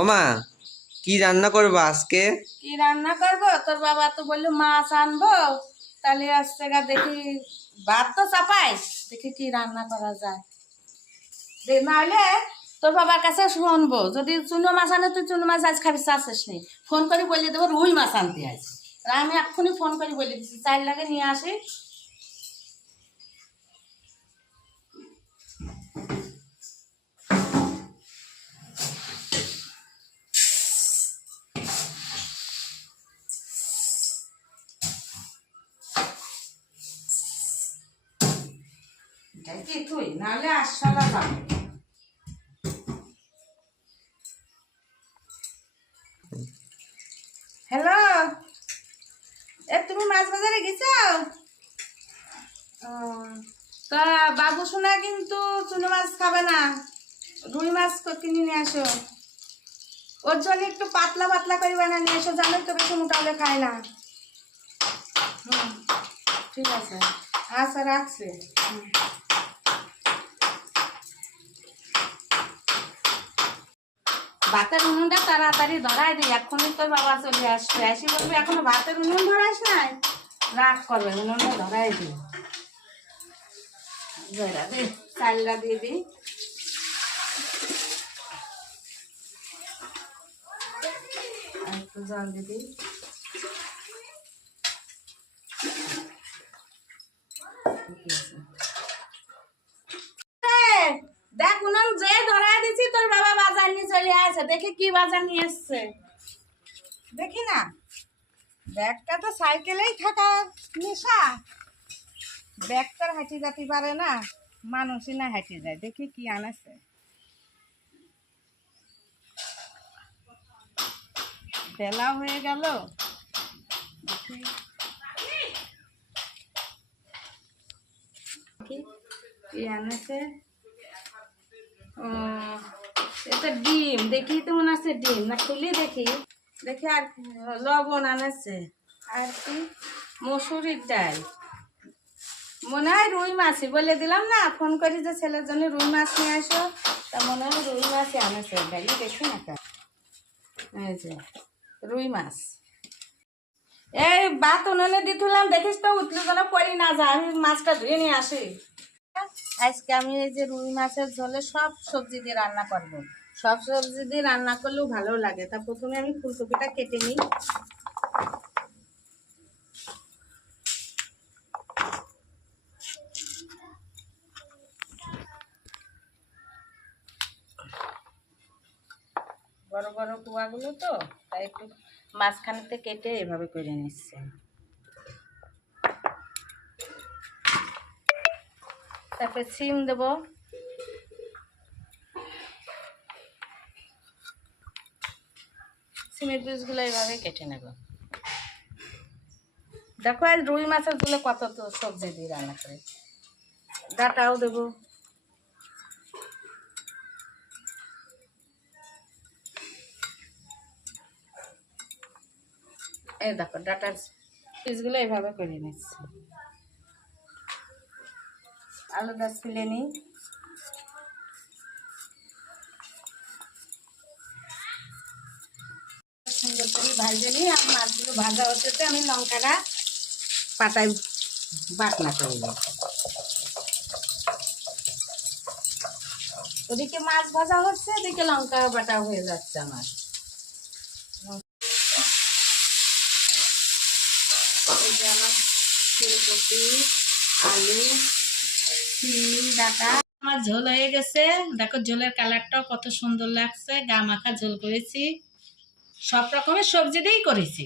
ওমা, কি রান্না করব আজকে? কি রান্না করব? তোর বাবা তো বলল মাছ আনব। তাহলে আজকে দেখি ভাত তো চাপাই। দেখি কি রান্না করা যায়। নাহলে তোর বাবার কাছে শুনব। যদি চুনো মাছ আনে, তুই চুনো মাছ আজ খাবি চাষিস নি ফোন করে বলে দেবো রুই মাছ আনতে আজ আমি এক্ষুনি ফোন করে বলে দিচ্ছি। চার লাগে নিয়ে আসি। এটাই কি তুই? নাহলে যাবে হ্যালো এ, তুমি মাছ বাজারে গেছো? তা বাবু শোনা কিন্তু চুনো মাছ খাবে না। রুই মাছ কিনে নিয়ে আসো। ওর জন্য একটু পাতলা পাতলা করে বানিয়ে নিয়ে এসো জানোই তো বেশি মোটা হলে খায় না। হুম, ঠিক আছে। আচ্ছা রাখছি। হুম। ভাতের উনুনটা তাড়াতাড়ি ধরাই দিই এখনই তোর বাবা চলে আসবে। আসি বলবি, এখনও ভাতের উনুন ধরাস নাই? রাগ করবে, উনুনটা ধরাই দিই চালটা দিয়ে দিই জল দিয়ে দিই ঠিক আছে। দেখ, উনান যে ধরায় দিছি, তোর বাবা বাজার নিয়ে চলে আসে। দেখি কি বাজার নিয়ে এসছে। দেখি না। ব্যাগটা তো সাইকেলেই থাকা নেশা। ব্যাগটার হাঁটি যাতে পারে না, মানুষই না হাঁটি যায়। দেখি কি আনেছে। বেলা হয়ে গেল। কি আনেছে? এটা ডিম। দেখি তো মনে আছে ডিম, না খুলি দেখি। দেখি আর লবণ আনেছে। আর কি? মসুরির ডাল। মনে হয় রুই মাছই। বলে দিলাম না, ফোন করি যে ছেলের জন্য রুই মাছ নিয়ে আসো। তা মনে হয় রুই মাছই আনেছে। ডালি দেখি না এই যে, রুই মাছ। এই ভাত উনুনে দিতুলাম দেখিস তো উঠলে যেন পড়ি না যায়। আমি মাছটা ধুয়ে নিয়ে আসি। আজকে আমি এই যে রুই মাছের ঝোলে সব সবজি দিয়ে রান্না করব। সব সবজি দিয়ে রান্না করলেও ভালো লাগে। তা প্রথমে আমি ফুলকপিটা কেটে নিই। বড় বড় কুয়াগুলো তো, তাই একটু মাঝখানেতে কেটে এভাবে করে নিচ্ছে। তারপরে সিম দেবো। সিমের পিসগুলো এইভাবে কেটে নেব। দেখো আজ রুই মাছেরগুলো কত তো সবজি দিয়ে রান্না করে। ডাটাও দেবো। এই দেখো, ডাটার পিসগুলো এইভাবে করে নিচ্ছি। আলুটা ছুলে নিই। সুন্দর মাছগুলো ভাজা হতে আমি লঙ্কাটা পাতায় বাটনা করে নিই। ওদিকে মাছ ভাজা হচ্ছে, এদিকে লঙ্কা বাটা হয়ে যাচ্ছে আমার ফুলকপি, আলু ডাটা আমার ঝোল হয়ে গেছে। দেখো ঝোলের কালারটাও কত সুন্দর লাগছে। গা মাখা ঝোল করেছি। সব রকমের সবজি দিয়েই করেছি।